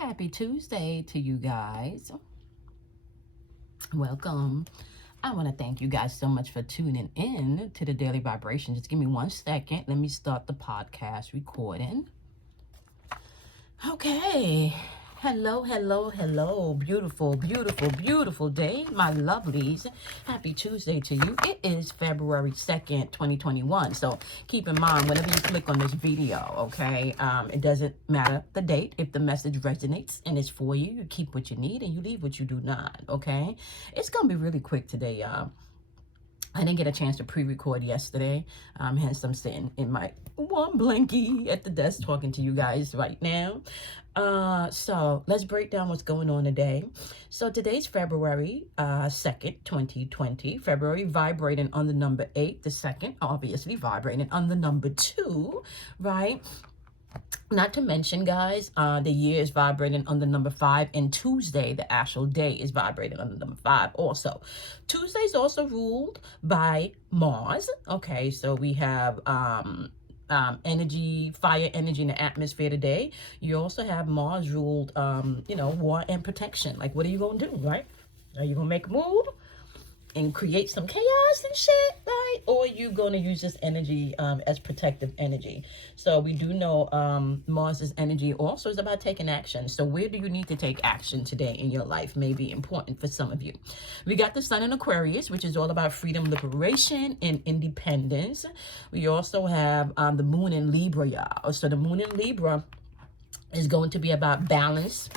Happy Tuesday to you guys. Welcome. I want to thank you guys so much for tuning in to the Daily Vibration. Just give me 1 second. Let me start the podcast recording. Okay. Hello. Beautiful day, my lovelies. Happy Tuesday to you. It is February 2nd, 2021. So keep in mind, whenever you click on this video, okay, it doesn't matter the date. If the message resonates and it's for you, you keep what you need and you leave what you do not, okay? It's going to be really quick today, y'all. I didn't get a chance to pre-record yesterday, hence I'm sitting in my warm blankie at the desk talking to you guys right now. So let's break down what's going on today. So today's February 2nd, 2020. February vibrating on the number 8. The 2nd, obviously, vibrating on the number 2, right? Not to mention, guys, the year is vibrating on the number 5, and Tuesday, the actual day, is vibrating on the number 5 also. Tuesday is also ruled by Mars. Okay, so we have energy, fire energy in the atmosphere today. You also have Mars ruled, war and protection. Like, what are you going to do, right? Are you going to make a move and create some chaos and shit, right? Or are you going to use this energy as protective energy? So we do know Mars's energy also is about taking action. So where do you need to take action today in your life may be important for some of you. We got the sun in Aquarius, which is all about freedom, liberation, and independence. We also have the moon in Libra, y'all. So the moon in Libra is going to be about balance,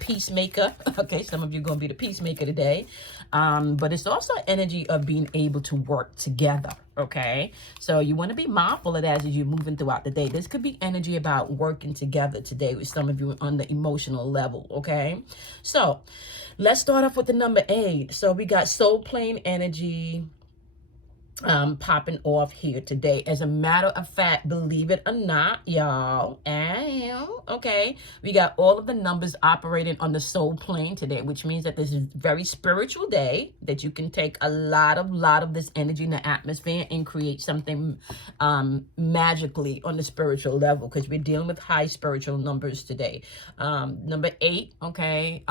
peacemaker. Okay, some of you are going to be the peacemaker today. But it's also energy of being able to work together, okay? So you want to be mindful of that as you're moving throughout the day. This could be energy about working together today with some of you on the emotional level, okay? So let's start off with the number 8. So we got soul plane energy popping off here today. As a matter of fact, believe it or not, y'all, okay, we got all of the numbers operating on the soul plane today, which means that this is a very spiritual day, that you can take a lot of this energy in the atmosphere and create something magically on the spiritual level, because we're dealing with high spiritual numbers today. Number 8, okay,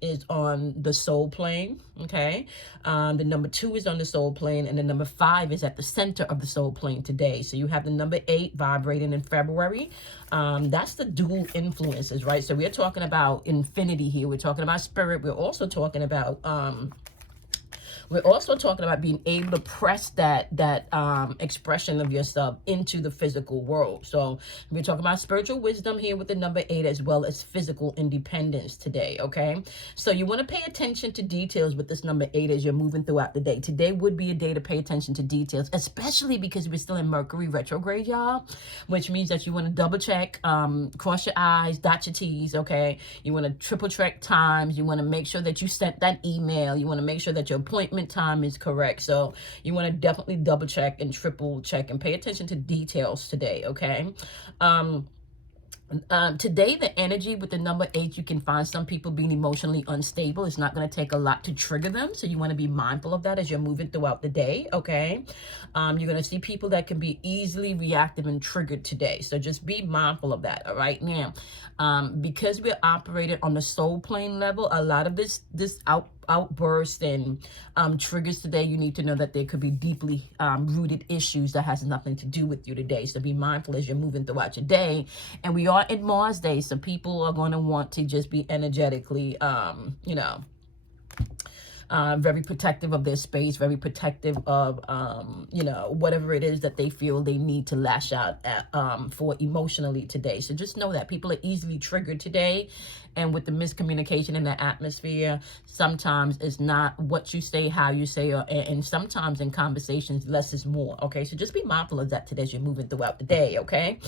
is on the soul plane, okay. The number 2 is on the soul plane, and the number 5 is at the center of the soul plane today. So you have the number 8 vibrating in February. That's the dual influences, right? So we're talking about infinity here. We're talking about spirit. We're also talking about being able to press that expression of yourself into the physical world. So we're talking about spiritual wisdom here with the number 8, as well as physical independence today, okay? So you want to pay attention to details with this number 8 as you're moving throughout the day. Today would be a day to pay attention to details, especially because we're still in Mercury retrograde, y'all, which means that you want to double check, cross your I's, dot your T's, okay? You want to triple check times. You want to make sure that you sent that email. You want to make sure that your appointment time is correct. So you want to definitely double check and triple check and pay attention to details today, okay? Today, the energy with the number 8, you can find some people being emotionally unstable. It's not going to take a lot to trigger them. So you want to be mindful of that as you're moving throughout the day, okay? You're going to see people that can be easily reactive and triggered today. So just be mindful of that, all right? Now, because we're operating on the soul plane level, a lot of this outburst and triggers today, you need to know that there could be deeply rooted issues that has nothing to do with you today. So be mindful as you're moving throughout your day. And we are in Mars Day, so people are going to want to just be energetically, very protective of their space, very protective of, whatever it is that they feel they need to lash out at, for emotionally today. So just know that people are easily triggered today. And with the miscommunication in the atmosphere, sometimes it's not what you say, how you say, and sometimes in conversations, less is more, okay? So just be mindful of that today as you're moving throughout the day, okay?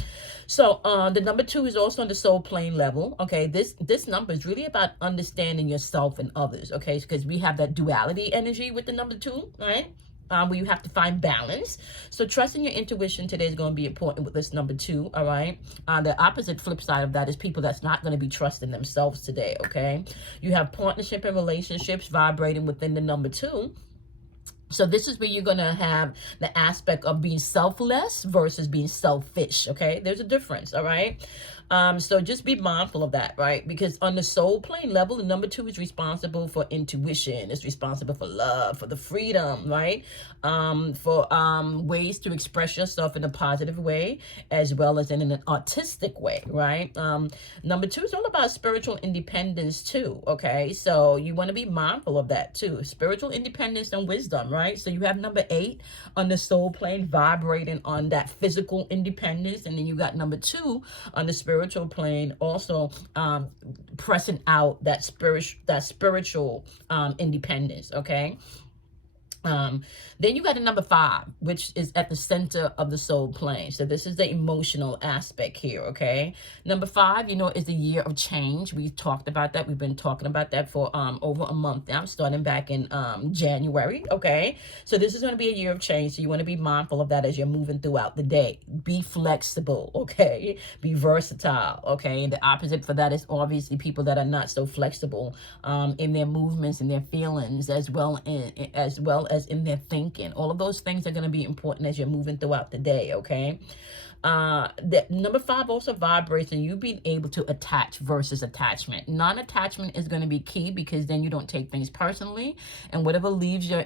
So the number 2 is also on the soul plane level, okay? This number is really about understanding yourself and others, okay? Because we have that duality energy with the number 2, right? Where you have to find balance. So trusting your intuition today is going to be important with this number 2, all right? The opposite flip side of that is people that's not going to be trusting themselves today, okay? You have partnership and relationships vibrating within the number 2. So this is where you're going to have the aspect of being selfless versus being selfish, okay? There's a difference, all right? So just be mindful of that, right? Because on the soul plane level, the number 2 is responsible for intuition. It's responsible for love, for the freedom, right? For ways to express yourself in a positive way, as well as in an artistic way, right? Number 2 is all about spiritual independence too, okay? So you want to be mindful of that too. Spiritual independence and wisdom, right? So you have number 8 on the soul plane vibrating on that physical independence, and then you got number 2 on the spiritual plane also pressing out that spiritual independence, okay? Then you got a number 5, which is at the center of the soul plane. So this is the emotional aspect here, okay? Number 5, is the year of change. We talked about that. We've been talking about that for over a month now, starting back in January, okay? So this is going to be a year of change. So you want to be mindful of that as you're moving throughout the day. Be flexible, okay? Be versatile, okay? And the opposite for that is obviously people that are not so flexible in their movements and their feelings, as well as in their thinking. All of those things are going to be important as you're moving throughout the day, okay? The number 5 also vibrates on you being able to attach versus attachment. Non-attachment is going to be key, because then you don't take things personally, and whatever leaves your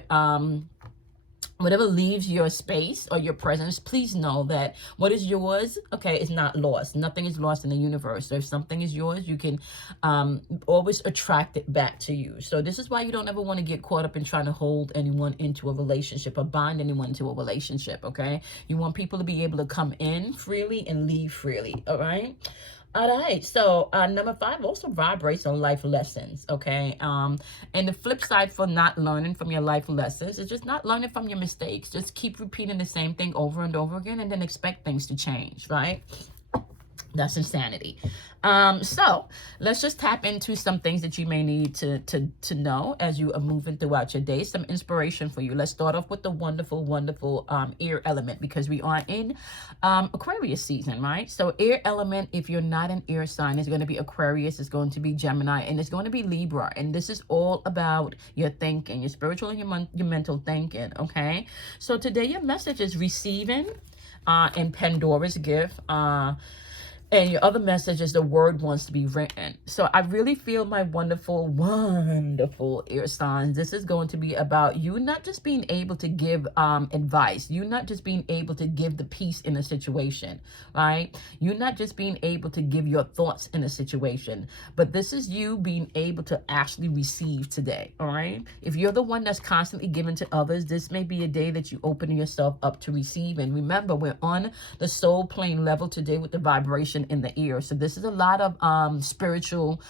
space or your presence, please know that what is yours, okay, is not lost. Nothing is lost in the universe. So if something is yours, you can always attract it back to you. So this is why you don't ever want to get caught up in trying to hold anyone into a relationship or bind anyone into a relationship, okay? You want people to be able to come in freely and leave freely, all right? All right, so number 5 also vibrates on life lessons, okay? And the flip side for not learning from your life lessons is just not learning from your mistakes. Just keep repeating the same thing over and over again, and then expect things to change, right? That's insanity. So let's just tap into some things that you may need to know as you are moving throughout your day. Some inspiration for you. Let's start off with the wonderful air element, because we are in Aquarius season, right? So air element, if you're not an air sign, is going to be Aquarius, it's going to be Gemini, and it's going to be Libra. And this is all about your thinking, your spiritual and your mental thinking, okay? So today your message is receiving and Pandora's gift. And your other message is the word wants to be written. So I really feel, my wonderful air signs, this is going to be about you not just being able to give advice. You not just being able to give the peace in a situation, right? You not just being able to give your thoughts in a situation, but this is you being able to actually receive today, all right? If you're the one that's constantly giving to others, this may be a day that you open yourself up to receive. And remember, we're on the soul plane level today with the vibration in the ear. So this is a lot of spiritual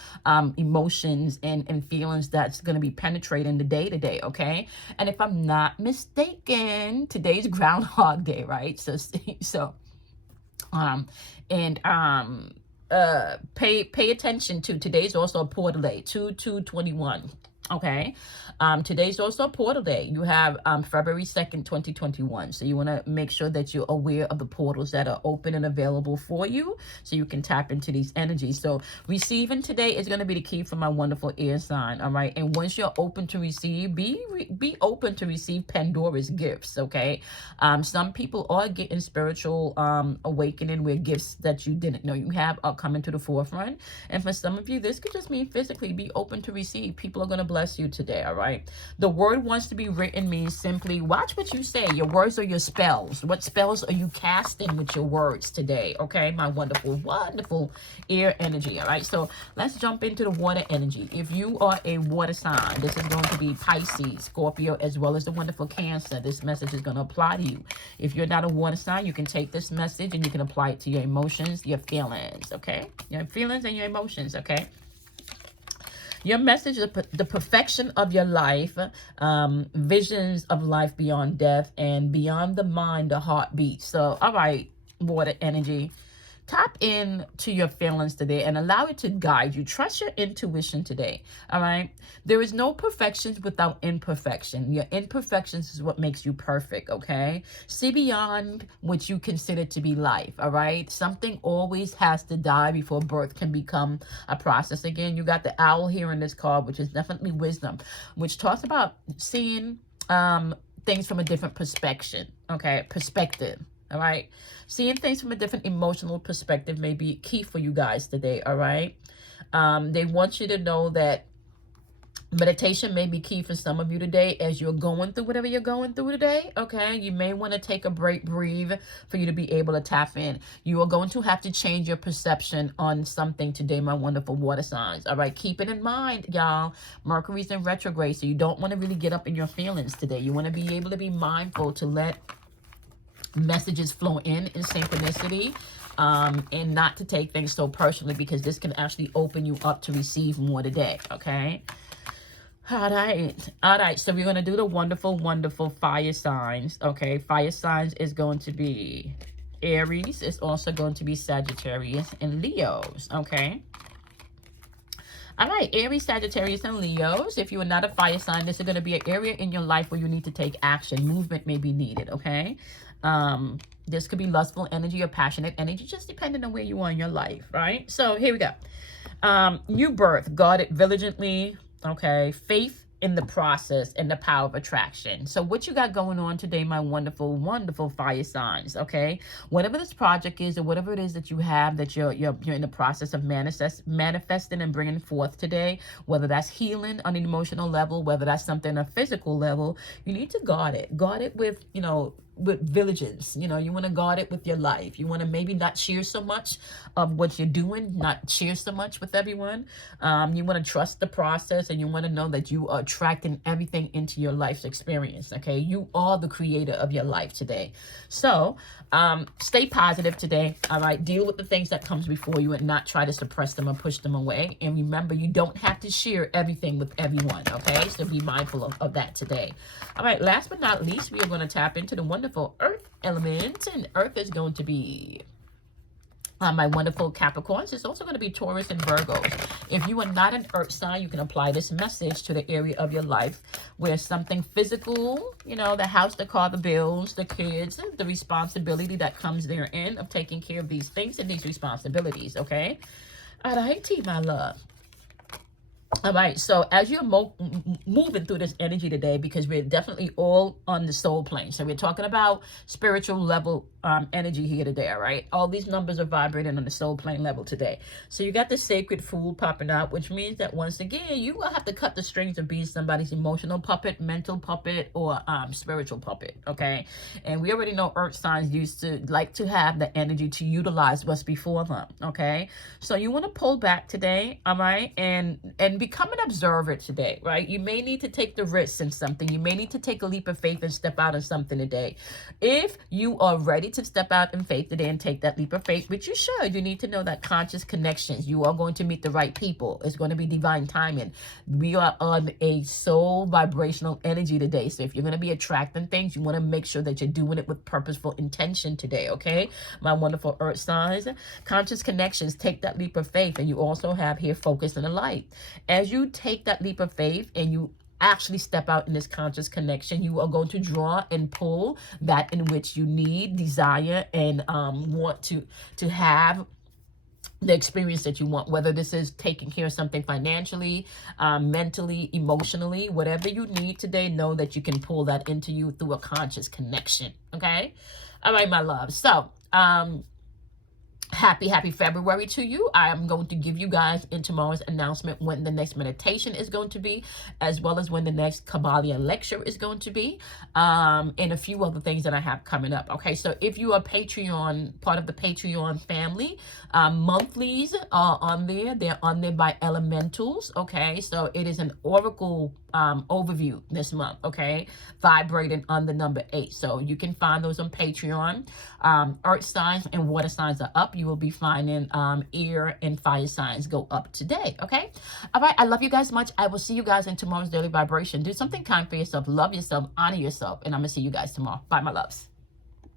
emotions and feelings that's going to be penetrating the day to day, okay? And if I'm not mistaken, today's Groundhog Day, right? Pay attention to today's also a portal day, 2/2/21. Okay. Today's also a portal day. You have February 2nd, 2021. So you want to make sure that you're aware of the portals that are open and available for you, so you can tap into these energies. So receiving today is going to be the key for my wonderful air sign. All right. And once you're open to receive, be open to receive Pandora's gifts. Okay. Some people are getting spiritual awakening, where gifts that you didn't know you have are coming to the forefront. And for some of you, this could just mean physically be open to receive. People are going to bless you today, all right? The word wants to be written means simply watch what you say. Your words are your spells. What spells are you casting with your words today, okay? My wonderful air energy, all right? So let's jump into the water energy. If you are a water sign, this is going to be Pisces, Scorpio, as well as the wonderful Cancer. This message is going to apply to you. If you're not a water sign, you can take this message and you can apply it to your emotions, your feelings, okay? Your feelings and your emotions, okay? Your message is the perfection of your life, visions of life beyond death, and beyond the mind, the heartbeat. So, all right, water energy. Tap in to your feelings today and allow it to guide you. Trust your intuition today, all right? There is no perfections without imperfection. Your imperfections is what makes you perfect, okay? See beyond what you consider to be life, all right? Something always has to die before birth can become a process again. You got the owl here in this card, which is definitely wisdom, which talks about seeing things from a different perspective, okay? Perspective. All right. Seeing things from a different emotional perspective may be key for you guys today. All right. They want you to know that meditation may be key for some of you today as you're going through whatever you're going through today. Okay, you may want to take a break, breathe, for you to be able to tap in. You are going to have to change your perception on something today, my wonderful water signs. All right, keep it in mind, y'all. Mercury's in retrograde, so you don't want to really get up in your feelings today. You want to be able to be mindful to let messages flow in synchronicity, and not to take things so personally, because this can actually open you up to receive more today. Okay. All right, so we're going to do the wonderful fire signs. Okay, fire signs is going to be Aries. It's also going to be Sagittarius and Leos. Okay. All right, Aries, Sagittarius, and Leos. If you are not a fire sign, this is going to be an area in your life where you need to take action. Movement may be needed. Okay. This could be lustful energy or passionate energy, just depending on where you are in your life. Right. So here we go. New birth, guarded vigilantly. Okay, faith in the process and the power of attraction. So what you got going on today, my wonderful fire signs? Okay, whatever this project is, or whatever it is that you have that you're in the process of manifesting and bringing forth today, whether that's healing on an emotional level, whether that's something on a physical level, you need to guard it with, with vigilance. You want to guard it with your life. You want to maybe not share so much of what you're doing, not share so much with everyone. You want to trust the process, and you want to know that you are attracting everything into your life's experience. Okay, you are the creator of your life today. So stay positive today. All right, deal with the things that comes before you and not try to suppress them or push them away. And remember, you don't have to share everything with everyone. Okay, so be mindful of that today. All right, last but not least, we are going to tap into the wonderful earth element, and earth is going to be my wonderful Capricorns. It's also going to be Taurus and Virgos. If you are not an earth sign, you can apply this message to the area of your life where something physical, the house, the car, the bills, the kids, the responsibility that comes therein of taking care of these things and these responsibilities. Okay. All right, my love. All right, so as you're moving through this energy today, because we're definitely all on the soul plane. So we're talking about spiritual level energy here today, all right? All these numbers are vibrating on the soul plane level today. So you got the sacred fool popping out, which means that once again, you will have to cut the strings of being somebody's emotional puppet, mental puppet, or spiritual puppet, okay? And we already know earth signs used to like to have the energy to utilize what's before them, okay? So you want to pull back today, all right? And become an observer today, right? You may need to take the risk in something. You may need to take a leap of faith and step out in something today. If you are ready to step out in faith today and take that leap of faith, which you should, you need to know that conscious connections, you are going to meet the right people. It's going to be divine timing. We are on a soul vibrational energy today. So if you're going to be attracting things, you want to make sure that you're doing it with purposeful intention today, okay? My wonderful earth signs. Conscious connections, take that leap of faith. And you also have here focus and the light. As you take that leap of faith and you actually step out in this conscious connection, you are going to draw and pull that in which you need, desire, and want to have the experience that you want, whether this is taking care of something financially, mentally, emotionally, whatever you need today, know that you can pull that into you through a conscious connection. Okay. All right, my love. So, happy February to you. I am going to give you guys in tomorrow's announcement when the next meditation is going to be, as well as when the next Kabbalion lecture is going to be, and a few other things that I have coming up. Okay, so if you are Patreon, part of the Patreon family, monthlies are on there. They're on there by elementals. Okay, so it is an oracle overview this month, okay, vibrating on the number 8. So you can find those on Patreon. Earth signs and water signs are up. You will be finding air and fire signs go up today, okay? All right, I love you guys much. I will see you guys in tomorrow's daily vibration. Do something kind for yourself, love yourself, honor yourself, and I'm gonna see you guys tomorrow. Bye, my loves.